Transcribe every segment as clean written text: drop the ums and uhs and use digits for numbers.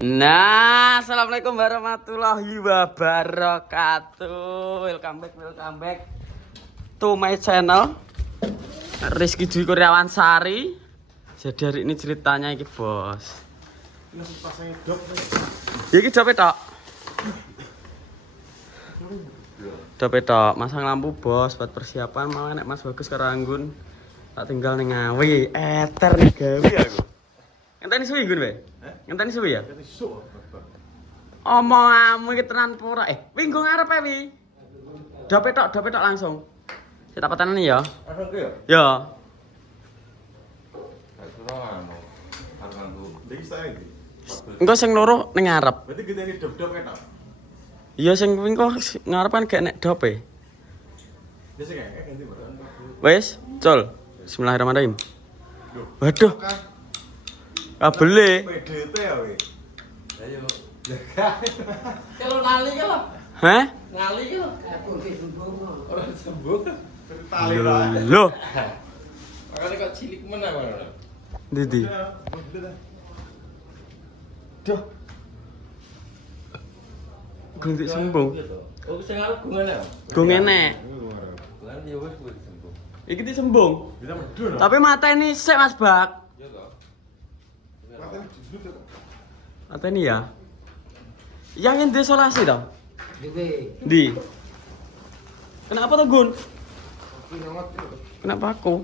Nah, assalamualaikum warahmatullahi wabarakatuh. Welcome back to my channel Rizky Dwi Kurniawan Sari. Jadi hari ini ceritanya iki bos. Iki dope tok. Dope tok, masang lampu bos buat persiapan mau nek Mas Bagus karo Anggun. Tak tinggal ning Ngawi, eter nih gawe aku. Ngenteni suwi Gun we? Ngenteni suwi ya? Omonganmu iki tenan pura. Winggo ngarep wi. Dope tok langsung. Saya tak patenani ya. Langsung ke ya? Ya. Engko sing loro ning ngarep. Berarti kita ini dop-dop kan? Iya sing kuwi engko ngarep kan gak nek dope. Ya sih kayak ganti Pak. Wes, col. Bismillahirrahmanirrahim. Waduh. Kabele. PDT ya we. Ayo. Kalau ngali kan lah, Hah? ngali kan orang sembuh. Tali lah. Loh. Makanya kok cilik mana mana? Didi. Duh. Guntik sembung. Oh, saya ngarep gungan ya? Gung enek. Gungan dia wes gue sembuh. Iki disembung. Bisa medun. Tapi mata ini sik Mas Bak. Ya toh. Mata ini ya. Yang ini desolasi dong. Dewe. Di. Kenapa tuh Gun? Kenapa aku?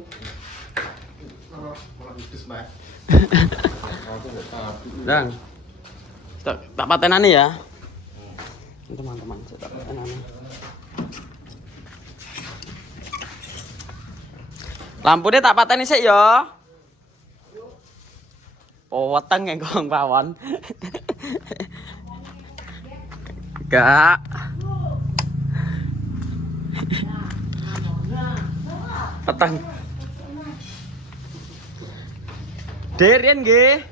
Dang. Tak patenani ya. Teman-teman, saya tak patenani. Lampunya tak pateni sik ya. Oh, weteng engkong pawon. Gak. Petang. Derian nggih.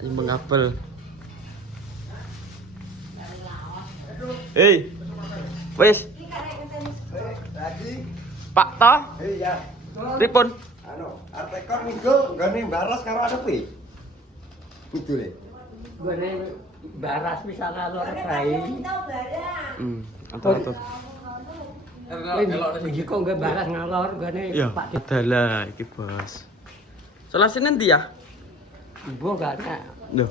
Ini mengapel. Hei. Wis. Pak toh? Iya. Pripun? Anu, artekon minggu nggone baras karo adepe. Kudune. Gue baras misalnya lo bayi. Atur-atur. Kalau kok nggak baras ngalor gue Ya, Pak adalah iki, Bos. Selasi nanti ya? Ibu nggak ada. Loh.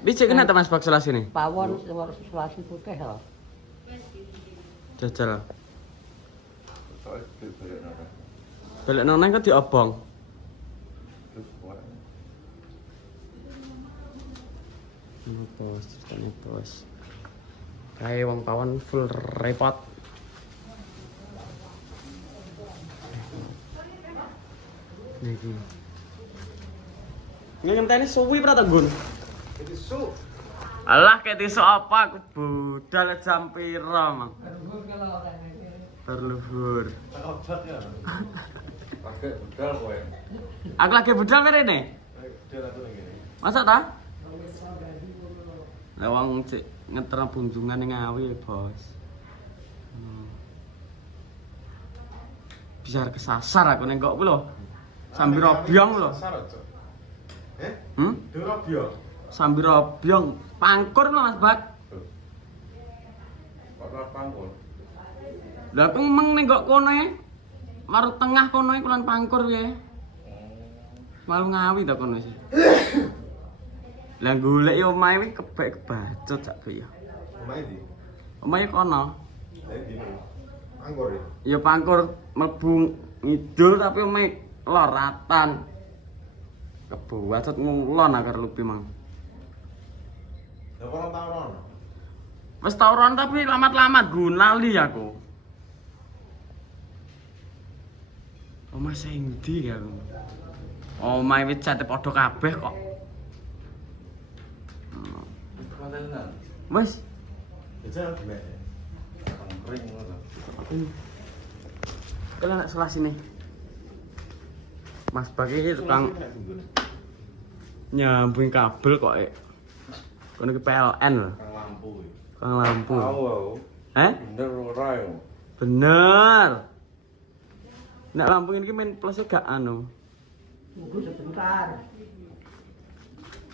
Bisa kena ta Mas Bak selasi nih? Pawon harus sulasi putih loh. Jajal. Balik nang kok diobong. Ini bos, ceritanya bos. Kayak wong pawon full repot. Niki. Ngenteni suwi pra ta, Gun? Iki su. Alah kayak tisu apa aku budal jam pira, Mang. Terluhur. Pakai bedal kowe. Aku lagi budal kene. Bedal atau ngene. Masa ta? Lah wong cek ngeterang bunjungan ning Ngawi, Bos. Bisa kesasar aku ning kok ku lho. Sambil robyong lho. Durobyo. Sambil robyong pangkur lho Mas Bak. Pak pangkul. Lah aku meng ning kok kono e. Marut tengah kono e kulon pangkur piye. Malu Ngawi ta kono sih. Lah golek yo omahe wis kebacot sak ya. Omae ndi? Omahe kono. Lah ndi. Anggur ya. Ya pangkur mlebu ngidul tapi omahe loratan. Kebacot ngulon akar lupi mang. Lah kono tawon. Wis tawuran tapi lamat-lamat gunali aku. Omah sing ndi ya aku. Omahe wis cate padha kabeh kok. Mantenan. Wes, Jajal gimana? Kering ngono. kalian nak selah sini. Mas Bagi tukang nyambung kabel kok. Kono ki PLN lho. Kang lampu. Kang lampu. Tahu aku. Bener ora yo. Bener. Nek lampu ini main plusnya gak anu. Tunggu sebentar.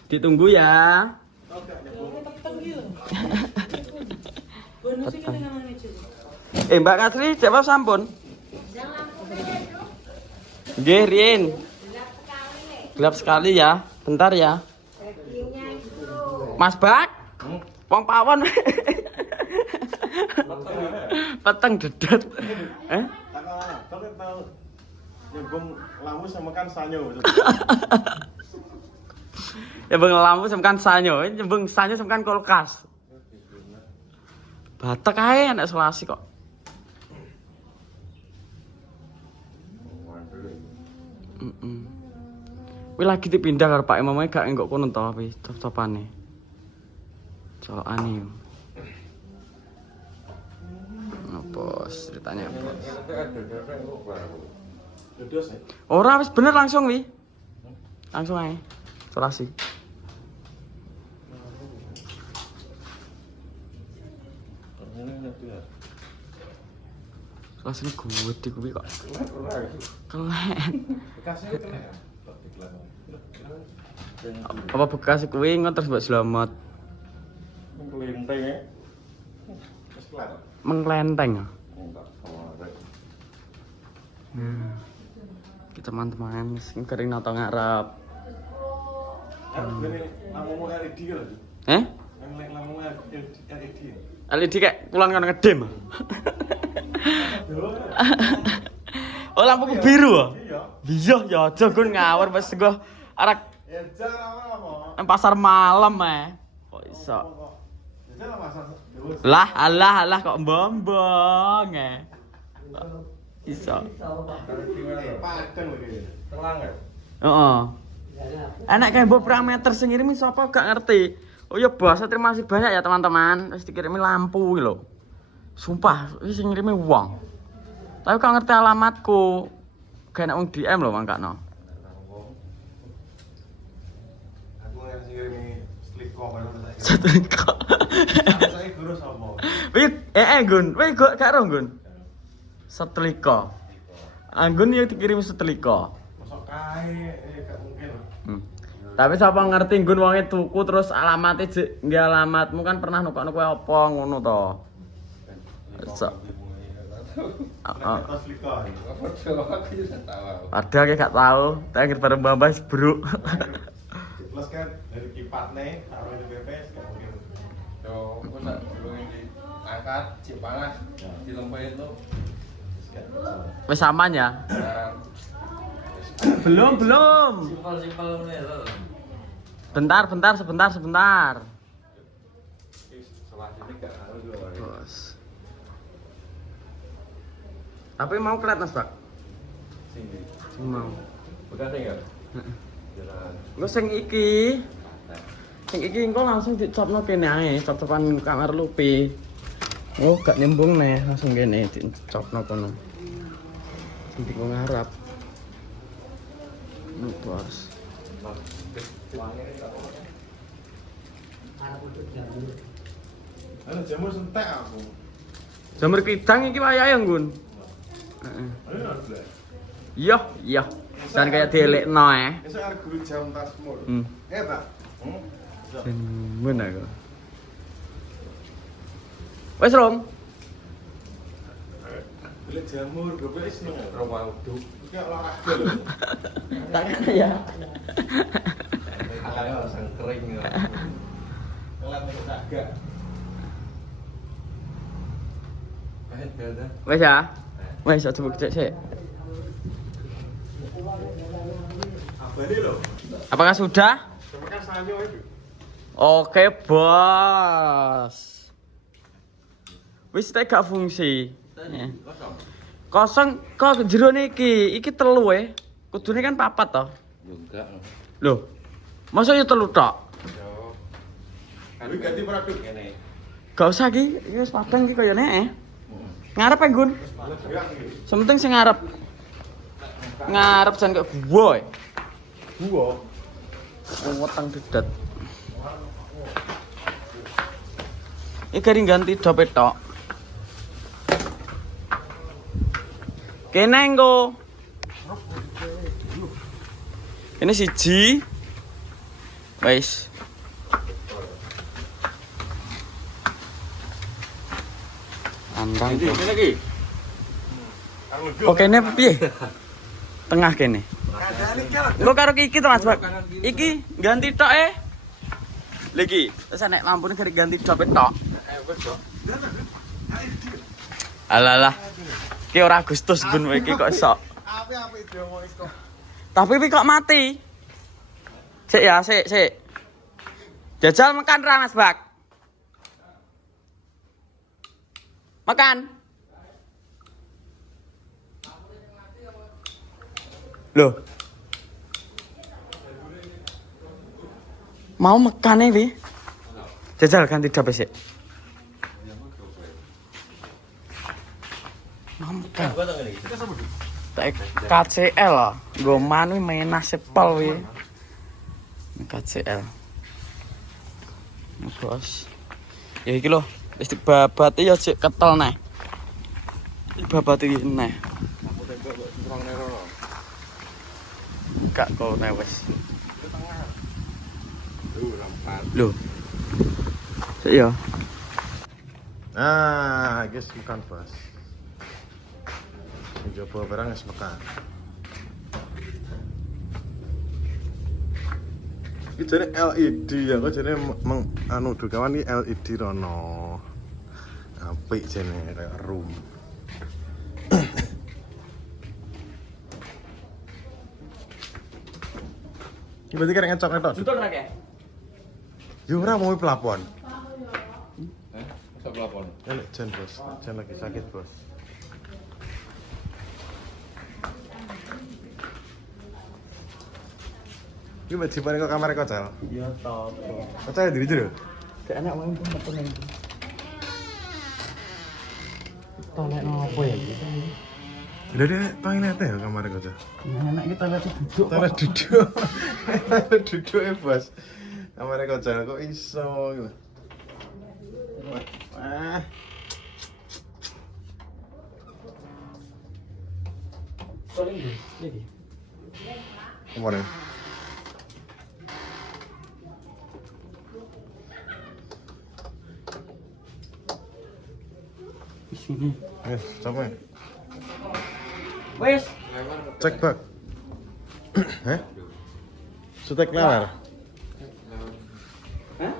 Ditunggu ya. Mbak Kasri, jawab sampun. Nggih, Rin. Gelap sekali ya. Bentar ya. Mas Bak. Wong pawon. Peteng dedet. Tapi tahu nyembung lampu sama kan sanyo. Nyembung lampu samkan sanyo, nyembung sanyo samkan kulkas. Batek ae anak selasi kok. Wih lagi dipindah karo Pak Imam gak enggak kono to wis cop-copane. Colokane yo. Bos, ceritanya bos. Ora wis bener langsung wi. Langsung ae. Solasi. Solasi gede kuwi kok. Kelek. Apa bekas kuwi ngono terus mbok selamat. Kelenteng ya. Wis kelar. Mengklenteng. Nah, kita teman-teman sing kering nonton ngarep. Ini lampu LED lho. Lampu LED. LED kayak kulon kan ngedem. Oh lampu biru ah? Iya ya aja gun ngawur wis engko arek Ya jangan apa. pasar malam Kok iso? Jangan pasar. Alah kok bombong Iso. Padang lho iki. Terang ya. Heeh. Enak kayak mbok pirang meter sing ngirimi sapa gak ngerti. Oh ya bos, terima kasih banyak ya teman-teman. Wis dikirimi lampu iki lho. Sumpah, wis sing ngirimi wong. Tapi kok ngerti alamatku. Gak enak wong DM lho mangkakno. Aku ngasih ngirimi setrika baru saya. Setrika. Saya guru sama. Wih, Gun. Wih, gak ero Gun. Setrika. Anggun yang dikirim setrika. Masuk kae gak mungkin. Tapi siapa ngerti Gun wonge tuku terus alamatnya nggih alamatmu kan pernah nukokno kowe apa ngono to. Atas lika. Ada kayak gak tahu, tapi bareng Mbak Bruk. Plus kan dari kipatne taruh di BPS gak mungkin. Yo, aku nak dulu ini angkat, cip panas, dilempahin tuh. Wis aman ya? Nah, Belum. simpel nih lo. Sebentar. Setelah ini gak harus dua. Bos. Tapi mau kelet Mas, Pak? Sini. Mau. Bekasnya enggak? Jalan. Lu sing iki. Sing iki engko langsung dicopno kene ae, cop-copan kamar lupi. Oh, gak nyembung nih, langsung kene dicopno kono. Sing di ngarep. Bos. Ana jamur sentek aku. Jamur kidang iki wayahe, Nggun. Heeh. Iya. Jan kayak dielekno Esuk arep guru jam tasmu. Ta? Bener aku. Wes Rom. Golek jamur, goblok wis seneng. Rawudu. Iki olahraga lho. Tangan ya. Ayo sang kering. Kelat nek sagak. Wes ya. Wes aja bukti sik. Apa ini lho? Apakah sudah? Semakan sanyo itu. Oke, Bos. Wis tak gak fungsi. Kosong kok jero niki. Iki telu Kudune kan papat toh. Juga. Loh. Masa yo telu tok? Tapi ganti produk ngene. Gak usah ki, iki wis padang ki kaya nek. Ngarep Gun. Sementing sing ngarep. Ngarep jan kok gua. Gua. Weteng dedet. Iki garing ganti dopet tok. Kene engko. Ini siji. Wes. Andang. Ini lagi. Oke, ini piye? Tengah kene. Engko karo iki to Mas Bak. Iki ganti tok e. Lagi, terus nek lampune gari ganti tok tok. Alalah. Ki ora Agustus gun iki kok sok. Apik diomong kok. Tapi pi kok mati. Sik ya, sik. Jajal makan ra Mas Bak. Makan. Loh. Mau makan wi. Jajal ganti dap sik. Mau makan. KCL lah. Goman wi main nasepel wi. KCL. Bos. Ya iki lho, wis dibabati ya sik ketel neh. Dibabati neh. Gak kau neh wis. Lho. Sik ya. Nah, guys, makan bos. Coba barang es makan. Iki jane LED ya, kok jane anu kawan iki LED rono. Apik jane kayak room. Iki berarti kan ngecok tok. Betul ra ke? Yo ora mau pelapon. Bisa pelapon. Elek jan bos, jan lagi sakit bos. Iki mbak Jipane kok kamar kok Cal. Iya to. Kocak diri jero. Kayak anak main pun metu nang. Toilet ngopo ya iki? Lha dek toilet ya kamar kocak. Anak kita toilet duduk. Toilet duduk. Toilet duduk ya bos. Kamar kocak kok iso gitu. Ah. Toilet iki. Kemana? Sini. Sampai. Wes. Cek bak. Hah? Sutek lawar. Hah?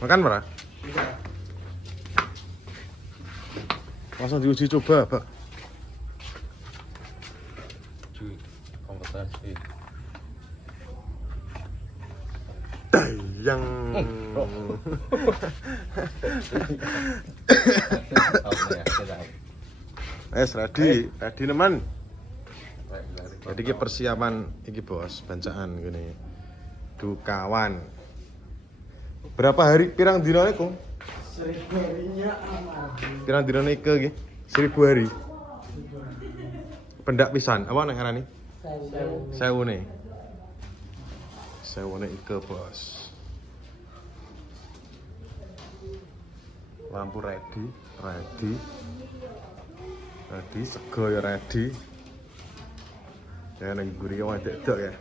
Makan berapa? Langsung diuji coba, Pak. Cuy, kompetisi. Yang ready neman. Jadi iki persiapan iki bos, bancaan gini. Dukawan. Berapa hari pirang dina iku? 1000 harinya aman. Pirang dina iki iki? 1000 hari. Pendak pisan, apa nek ngarani? 1000 nih. 1000 ike bos. Lampu ready, sego ya ready. Ya nang guri wedek ya.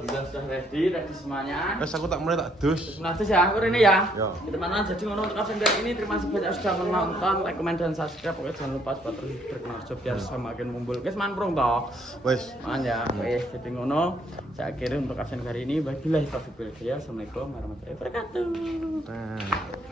Alhamdulillah sudah ready semuanya. Wes aku tak mulai tak dus. Terus ya, aku ini ya. Ya. Teman-teman, jadi ngono untuk absen kali ini. Terima kasih banyak sudah menonton, like, komen, dan subscribe. Pokoknya jangan lupa support terus berkenar biar semakin mumpul. Guys, manprung toh. Wes. Man ya, wes jadi ngono. Saya akhiri untuk absen kali ini. Wabillahi taufiq wal hidayah. Assalamualaikum warahmatullahi wabarakatuh. Nah.